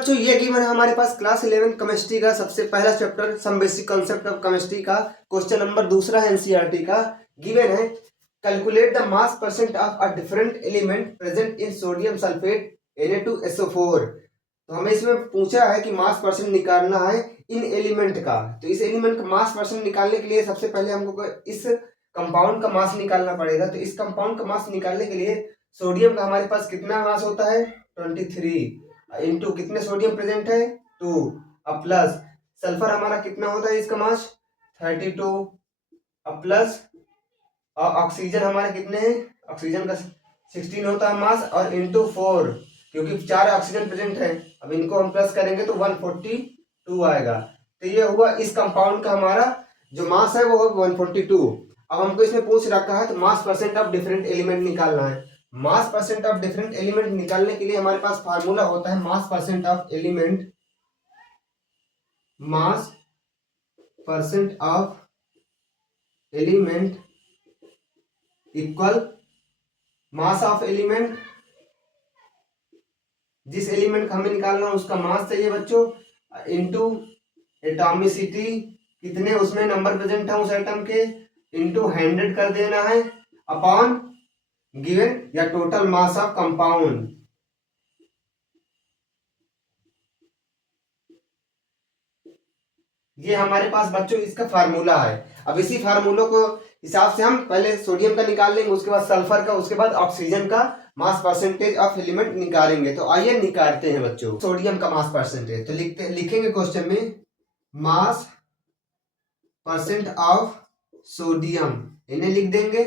बच्चों ये गिवन है हमारे पास क्लास 11 केमिस्ट्री का सबसे पहला chapter some basic concept of chemistry का क्वेश्चन नंबर दूसरा है एनसीईआरटी का। गिवन है calculate the mass percent of a different element present in sodium sulphate Na2SO4। तो हमें इसमें पूछा है कि मास परसेंट निकालना है इन एलिमेंट का। तो इस एलिमेंट का मास परसेंट निकालने के लिए सबसे पहले हमको इस कंपाउंड का मास निकालना पड़ेगा। तो इस कंपाउंड का मास निकालने के लिए सोडियम का हमारे पास कितना मास होता है 23 इंटू कितने सोडियम प्रेजेंट है 2 अब प्लस सल्फर हमारा कितना होता है इसका मास 32 अब प्लस और ऑक्सीजन हमारे कितने हैं ऑक्सीजन का 16 होता है मास और इंटू 4 क्योंकि 4 ऑक्सीजन प्रेजेंट है। अब इनको हम प्लस करेंगे तो 142 आएगा। तो ये हुआ इस कंपाउंड का हमारा जो मास है वो 142। अब हमको इसमें पूछ रखा है तो मास परसेंट ऑफ डिफरेंट एलिमेंट निकालना है। मास परसेंट ऑफ डिफरेंट एलिमेंट निकालने के लिए हमारे पास फार्मूला होता है मास percent of element mass percent of element equal mass of element. जिस एलिमेंट का हमें निकालना है उसका मास चाहिए बच्चों इनटू एटॉमिसिटी कितने उसमें नंबर प्रेजेंट है उस एटम के इनटू 100 कर देना है अपॉन गिवन या टोटल मास ऑफ कंपाउंड। ये हमारे पास बच्चों इसका फार्मूला है। अब इसी फार्मूलों को हिसाब से हम पहले सोडियम का निकाल लेंगे उसके बाद सल्फर का उसके बाद ऑक्सीजन का मास परसेंटेज ऑफ एलिमेंट निकालेंगे। तो आइए निकालते हैं बच्चों सोडियम का मास परसेंटेज। तो लिखेंगे क्वेश्चन में मास परसेंट ऑफ सोडियम इन्हें लिख देंगे।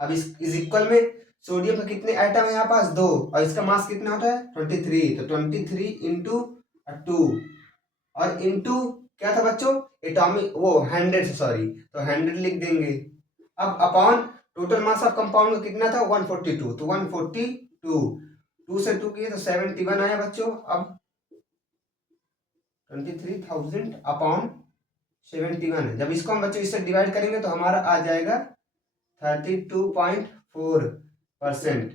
अब इस इक्वल में सोडियम का कितने एटम है यहाँ पास 2 और इसका मास कितना होता है 23। तो 23 इंटू 2 और इंटू क्या था बच्चों एटॉमिक वो 100 से सॉरी तो 100 लिख देंगे। अब upon total mass of compound का कितना था 142 तो 142 2 से 2 किए तो 71 आया बच्चों। अब 23,000 अपॉन 71 है। जब इसको हम बच्चों इससे डिवाइड करेंगे तो हमारा आ जाएगा 32.4%।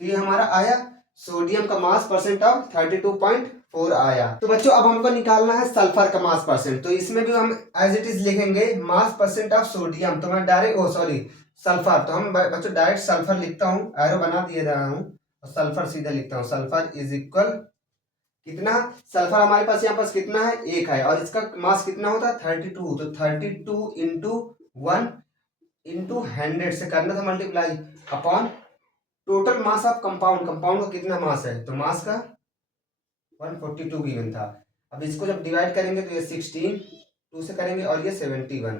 तो ये हमारा आया सोडियम का मास परसेंट ऑफ 32.4 आया। तो बच्चों अब हमको निकालना है सल्फर का मास परसेंट। तो इसमें भी हम एज इट इज लिखेंगे मास परसेंट ऑफ सोडियम। तो मैं डायरेक्ट सल्फर तो हम बच्चों डायरेक्ट सल्फर लिखता हूँ एरो बना दिए रहा हूँ और सल्फर सीधा लिखता हूँ। सल्फर इज इक्वल कितना सल्फर हमारे पास यहाँ पास कितना है 1 है और इसका मास कितना होता है 32। तो 32 इंटू 1 इंटू 100 से करना था multiply upon total mass of compound. Compound का कितना मास है तो मास का 142 गिवन था। अब इसको जब डिवाइड करेंगे तो ये 16 2 से करेंगे और ये 71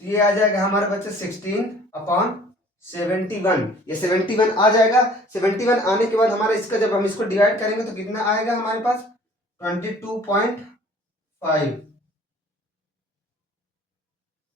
तो ये आ जाएगा हमारे बच्चे 16 अपॉन 71। ये 71 आ जाएगा। 71 आने के बाद हमारा इसका जब हम इसको डिवाइड करेंगे तो कितना आएगा हमारे पास 22.5।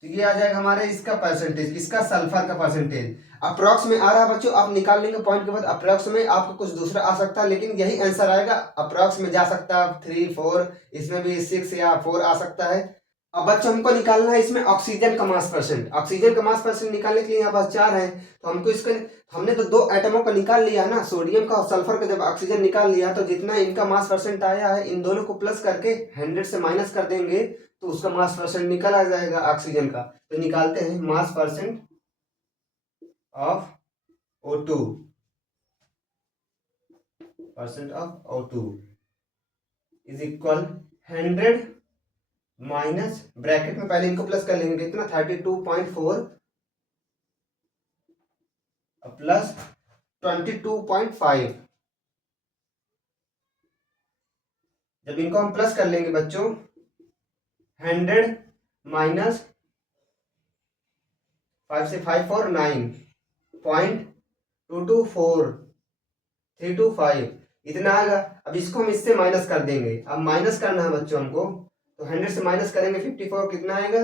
तो ये आ जाएगा हमारे इसका परसेंटेज इसका सल्फर का परसेंटेज अप्रॉक्स में आ रहा है बच्चों। आप निकाल लेंगे पॉइंट के बाद अप्रॉक्स में आपको कुछ दूसरा आ सकता है लेकिन यही आंसर आएगा। अप्रॉक्स में जा सकता है 3 4 इसमें भी 6 या 4 आ सकता है। अब बच्चों हमको निकालना है इसमें ऑक्सीजन का मास परसेंट। ऑक्सीजन का मास परसेंट निकालने के लिए यहाँ पास 4 है तो हमको इसका हमने तो 2 एटमों का निकाल लिया है ना सोडियम का और सल्फर का। जब ऑक्सीजन निकाल लिया तो जितना इनका मास परसेंट आया है इन दोनों को प्लस करके 100 से माइनस कर देंगे तो उसका मास परसेंट निकल आ जाएगा ऑक्सीजन का। तो निकालते हैं मास percent of O2 is equal 100 minus bracket में पहले इनको प्लस कर लेंगे कितना 32.4 प्लस 22.5। जब इनको हम प्लस कर लेंगे बच्चों 100 माइनस 5 से 5 4 9.224325 इतना आएगा। अब इसको हम इससे माइनस कर देंगे। अब माइनस करना है बच्चों हमको तो 100 से माइनस करेंगे 54 कितना आएगा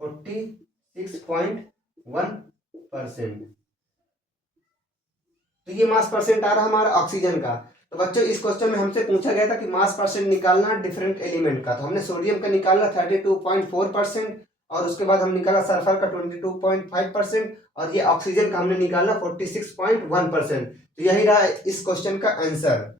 46.1%। तो ये मास परसेंट आ रहा हमारा ऑक्सीजन का। तो बच्चों इस क्वेश्चन में हमसे पूछा गया था कि मास परसेंट निकालना डिफरेंट एलिमेंट का। तो हमने सोडियम का निकालना 32.4% और उसके बाद हम निकाला सल्फर का 22.5% और ये ऑक्सीजन का हमने निकाला 46.1%। तो यही रहा इस क्वेश्चन का आंसर।